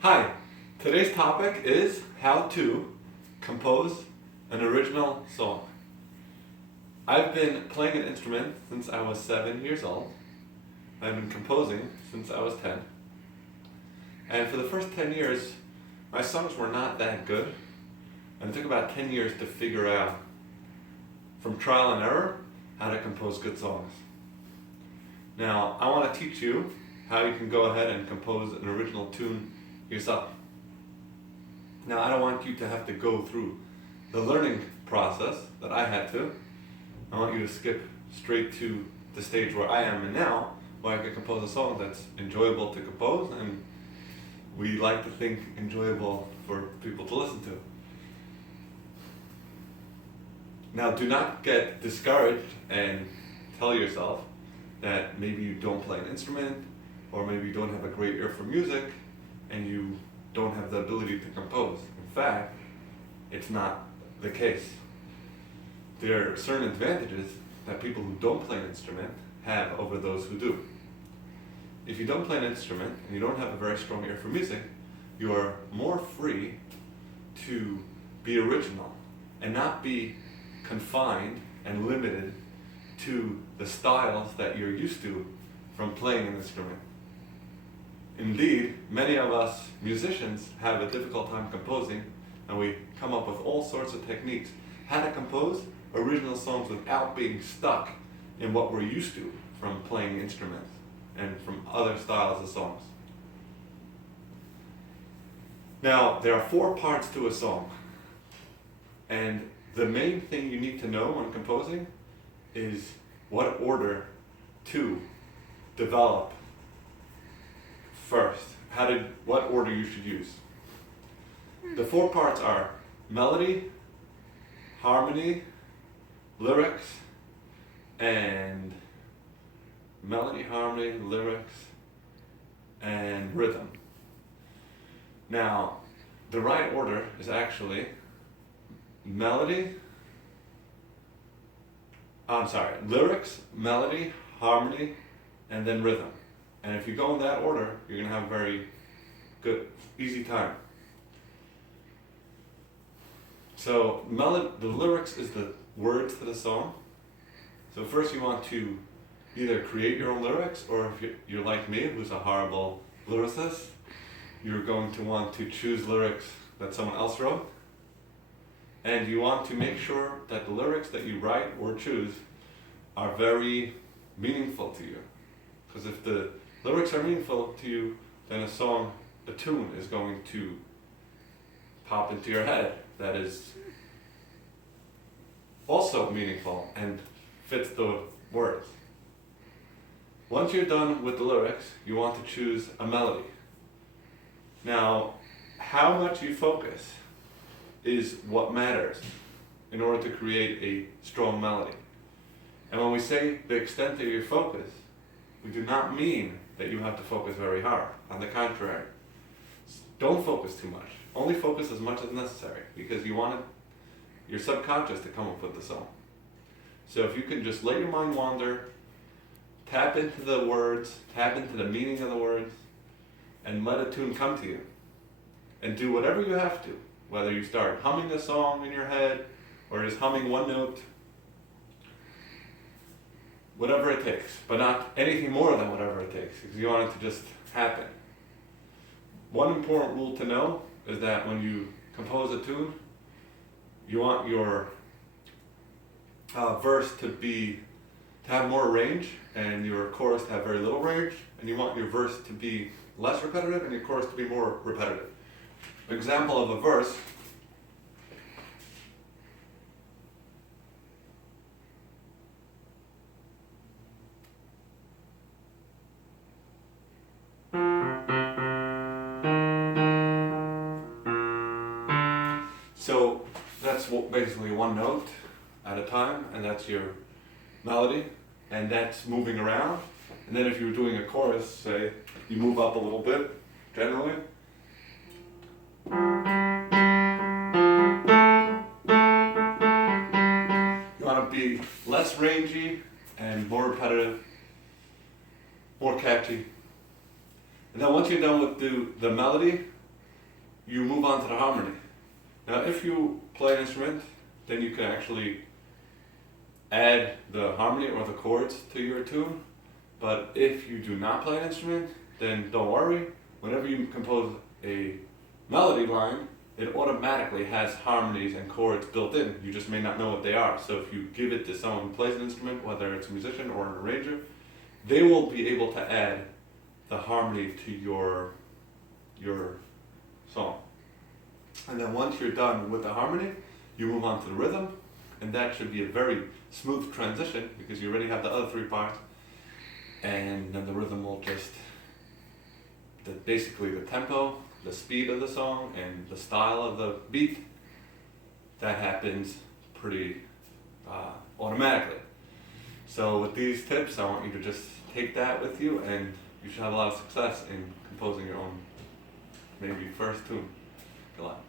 Hi, today's topic is how to compose an original song. I've been playing an instrument since I was 7 years old. I've been composing since I was 10. And for the first 10 years, my songs were not that good. And it took about 10 years to figure out, from trial and error, how to compose good songs. Now, I want to teach you how you can go ahead and compose an original tune yourself. Now, I don't want you to have to go through the learning process that I had to. I want you to skip straight to the stage where I am now, where I can compose a song that's enjoyable to compose and we like to think enjoyable for people to listen to. Now, do not get discouraged and tell yourself that maybe you don't play an instrument, or maybe you don't have a great ear for music, and you don't have the ability to compose. In fact, it's not the case. There are certain advantages that people who don't play an instrument have over those who do. If you don't play an instrument and you don't have a very strong ear for music, you are more free to be original and not be confined and limited to the styles that you're used to from playing an instrument. Indeed, many of us musicians have a difficult time composing, and we come up with all sorts of techniques how to compose original songs without being stuck in what we're used to from playing instruments and from other styles of songs. Now, there are 4 parts to a song, and the main thing you need to know when composing is what order to develop first, what order you should use. The 4 parts are melody, harmony, lyrics, and rhythm. Now, the right order is actually lyrics, melody, harmony, and then rhythm. And if you go in that order, you're going to have a very good, easy time. So the lyrics is the words to the song. So first you want to either create your own lyrics, or if you're like me, who's a horrible lyricist, you're going to want to choose lyrics that someone else wrote. And you want to make sure that the lyrics that you write or choose are very meaningful to you. Because if the lyrics are meaningful to you, then a tune is going to pop into your head that is also meaningful and fits the words. Once you're done with the lyrics, you want to choose a melody. Now, how much you focus is what matters in order to create a strong melody. And when we say the extent of your focus, we do not mean that you have to focus very hard. On the contrary, don't focus too much. Only focus as much as necessary, because you want your subconscious to come up with the song. So if you can just let your mind wander, tap into the words, tap into the meaning of the words, and let a tune come to you. And do whatever you have to, whether you start humming a song in your head or just humming one note, whatever it takes, but not anything more than whatever it takes, because you want it to just happen. One important rule to know is that when you compose a tune, you want your verse to have more range and your chorus to have very little range, and you want your verse to be less repetitive and your chorus to be more repetitive. An example of a verse . So that's basically one note at a time, and that's your melody, and that's moving around. And then if you're doing a chorus, say, you move up a little bit, generally. You want to be less rangy and more repetitive, more catchy. And then once you're done with the melody, you move on to the harmony. Now, if you play an instrument, then you can actually add the harmony or the chords to your tune. But if you do not play an instrument, then don't worry. Whenever you compose a melody line, it automatically has harmonies and chords built in. You just may not know what they are. So if you give it to someone who plays an instrument, whether it's a musician or an arranger, they will be able to add the harmony to your song. And then once you're done with the harmony, you move on to the rhythm, and that should be a very smooth transition because you already have the other three parts. And then the rhythm will just, basically the tempo, the speed of the song, and the style of the beat, that happens pretty automatically. So with these tips, I want you to just take that with you, and you should have a lot of success in composing your own, maybe first tune. Good luck.